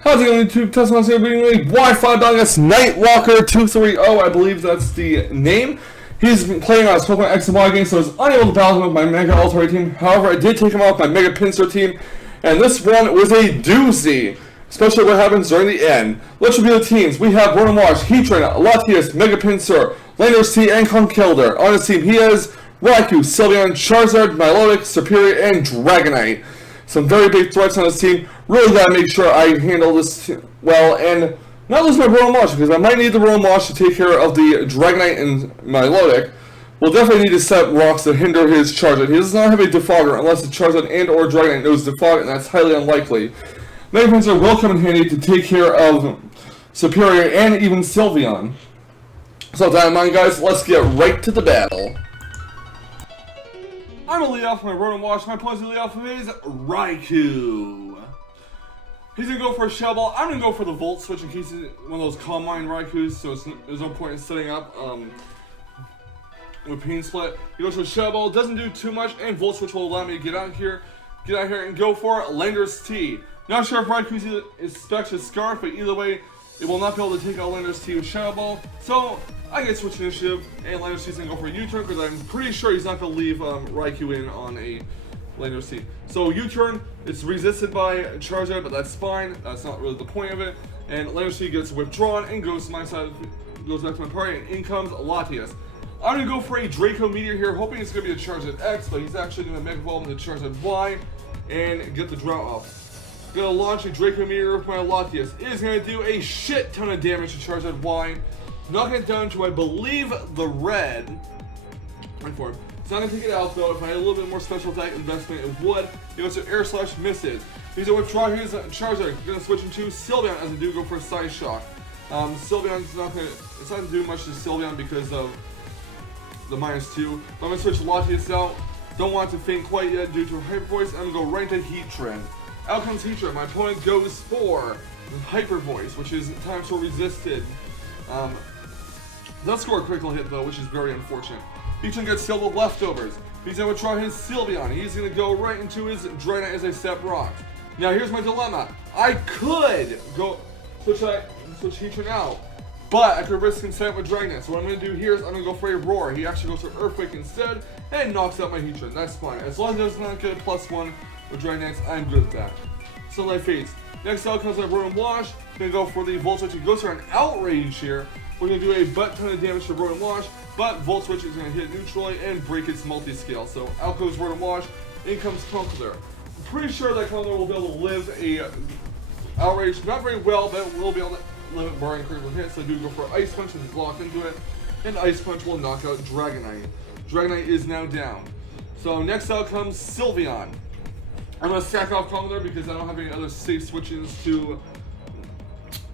How's it going, YouTube? Tesla here being a Wi-Fi dog. That's Nightwalker230. I believe that's the name. He's been playing on his Pokemon X and Y game, so I was unable to battle him with my Mega Ultimate team. However, I did take him out with my Mega Pinsir team, and this one was a doozy, especially what happens during the end. Let's review the teams. We have Rotom Wash, Heatran, Latias, Mega Pinsir, Landorus, and Conkeldurr. On his team, he has Raikou, Sylveon, Charizard, Milotic, Serperior, and Dragonite. Some very big threats on this team. Really gotta make sure I handle this well and not lose my Rotom Wash, because I might need the Rotom Wash to take care of the Dragonite and Milotic. We'll definitely need to set rocks to hinder his Charizard. He does not have a Defogger unless the Charizard and or Dragonite knows Defog, and that's highly unlikely. Mega Pinsir will come in handy to take care of Serperior and even Sylveon. So with that in mind, guys, let's get right to the battle. I'm gonna lead off my Rotom Wash. My opponent's gonna lead off with his Raikou. He's gonna go for a Shell Ball. I'm gonna go for the Volt Switch in case it's one of those Calm Mind Raikus, so there's no point in setting up with Pain Split. He goes for a Shell Ball, doesn't do too much, and Volt Switch will allow me to get out here and go for Landorus. Not sure if Raikou is specs with Scarf, but either way, it will not be able to take out Landorus with Shadow Ball. So I get switch initiative, and Landorus is going to go for a U-turn because I'm pretty sure he's not going to leave Raikou in on a Landorus. So U-turn, it's resisted by Charizard, but that's fine. That's not really the point of it. And Landorus gets withdrawn and goes to my side, goes back to my party, and in comes Latias. I'm going to go for a Draco Meteor here, hoping it's going to be a Charizard X, but he's actually going to Mega Evolve into Charizard Y and get the drought off. Gonna launch a Draco Meteor with my Latias. It is gonna do a shit ton of damage to Charizard Y, knocking it down to, I believe, the red. Wait for it. It's not gonna take it out though. If I had a little bit more special attack investment, it would. He goes to Air Slash, misses. He's gonna withdraw his Charizard. He's gonna switch into Sylveon as I do go for a Side Shock. Sylveon's not gonna do much to Sylveon because of the -2. But I'm gonna switch Latias out. Don't want to faint quite yet due to Hyper Voice. I'm gonna go right into Heatran. Out comes Heatran. My opponent goes for Hyper Voice, which is time so resisted. Does score a critical hit though, which is very unfortunate. Heatran gets sealed with leftovers. He's gonna withdraw his Sylveon. He's gonna go right into his Dragonite as I step rock. Now here's my dilemma. I could go switch Heatran out, but I could risk consent with Dragonite. So what I'm gonna do here is I'm gonna go for a Roar. He actually goes for Earthquake instead and knocks out my Heatran. That's fine. As long as it does not get a +1 with Dragonite, I'm good with that. Sunlight fades. Next out comes my Rotom Wash. Gonna go for the Volt Switch. He goes for an Outrage here. We're gonna do a butt ton of damage to Rotom Wash, but Volt Switch is gonna hit neutrally and break its multi-scale. So out goes Rotom Wash. In comes Conkeldurr. I'm pretty sure that Conkeldurr will be able to live a Outrage, not very well, but will be able to live it barring critical hits. So I do go for Ice Punch as he's locked into it, and Ice Punch will knock out Dragonite. Dragonite is now down. So next out comes Sylveon. I'm going to sack off Conkeldurr because I don't have any other safe switches to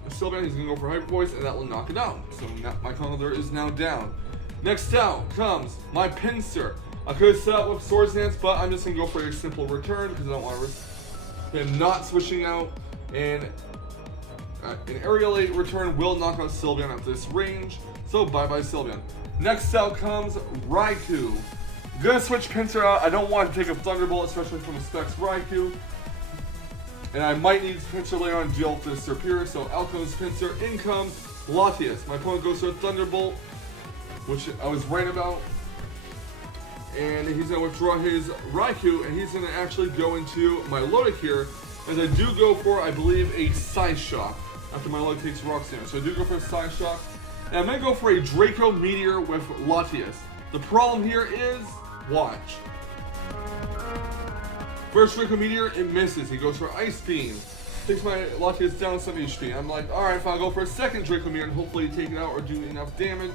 Sylveon. He's going to go for Hyper Voice, and that will knock it out. So now my Conkeldurr is now down. Next out comes my Pinsir. I could set up with Swords Dance, but I'm just going to go for a simple return because I don't want to risk him not switching out. And an Aerial return will knock out Sylveon at this range. So bye-bye Sylveon. Next out comes Raikou. I'm gonna switch Pinsir out. I don't want to take a Thunderbolt, especially from a Specs Raikou. And I might need Pinsir later on to deal with this Serperior, so out comes Pinsir, in comes Latias. My opponent goes for a Thunderbolt, which I was right about. And he's gonna withdraw his Raikou, and he's gonna actually go into Milotic here, as I do go for, I believe, a Side Shock after Milotic takes Rock damage. So I do go for a Side Shock, and I'm gonna go for a Draco Meteor with Latias. The problem here is watch. First Draco Meteor, it misses. He goes for Ice Beam. Takes my Latias down some HP. I'm like, alright, fine, I'll go for a second Draco Meteor and hopefully take it out or do enough damage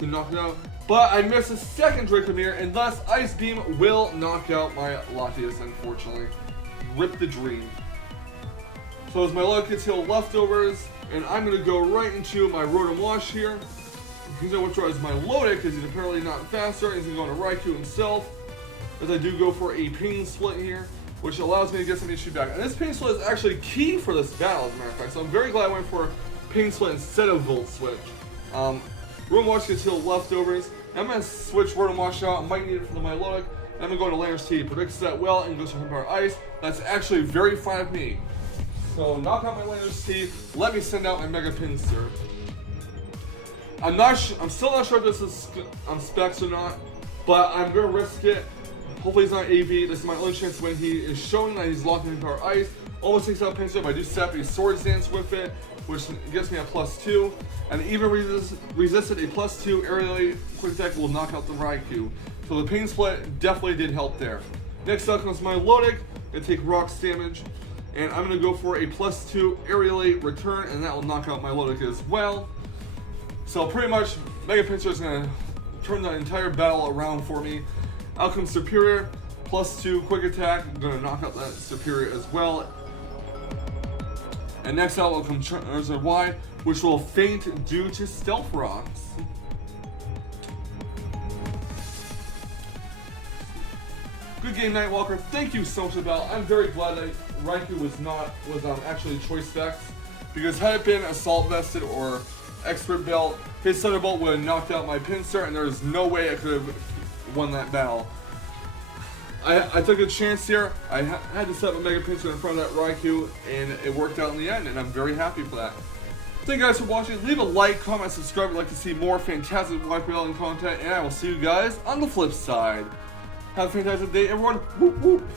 to knock it out. But I miss a second Draco Meteor, and thus Ice Beam will knock out my Latias, unfortunately. Rip the dream. So as my Latias gets healed leftovers, and I'm going to go right into my Rotom Wash here. He's going to withdraw his Milotic because he's apparently not faster. He's going to go into Raikou himself. As I do go for a Pain Split here, which allows me to get some HP back. And this Pain Split is actually key for this battle, as a matter of fact. So I'm very glad I went for Pain Split instead of Volt Switch. Rotom Wash gets healed leftovers. I'm going to switch Rotom Wash out. I might need it for the Milotic. I'm going to go into Landorus. Predicts that well and goes for Power Ice. That's actually very fine with me. So knock out my Lineage T. Let me send out my Mega Pinsir. I'm still not sure if this is on specs or not, but I'm gonna risk it. Hopefully it's not AV. This is my only chance when he is showing that he's locking into our ice. Almost takes out Pinsir, but I do set up a Swords Dance with it, which gets me a +2. And even resisted a +2 aerial quick attack will knock out the Raikou. So the Pain Split definitely did help there. Next up comes my Lodic. Gonna take rocks damage. And I'm gonna go for a +2 aerial return, and that will knock out my Lodic as well. So pretty much, Mega Pinsir is gonna turn the entire battle around for me. Out comes Superior, +2 quick attack. I'm gonna knock out that Superior as well. And next out will come Charizard Y, which will faint due to Stealth Rocks. Good game, Nightwalker. Thank you so much for the battle. I'm very glad that Raikou was actually choice specs, because had it been Assault Vested or Expert Belt, his Thunderbolt would have knocked out my Pinsir, and there's no way I could have won that battle. I took a chance here. I had to set my Mega Pinsir in front of that Raikou, and it worked out in the end, and I'm very happy for that. Thank you guys for watching. Leave a like, comment, subscribe if you'd like to see more fantastic Wi-Fi content, and I will see you guys on the flip side. Have a fantastic day, everyone. Whoop, whoop.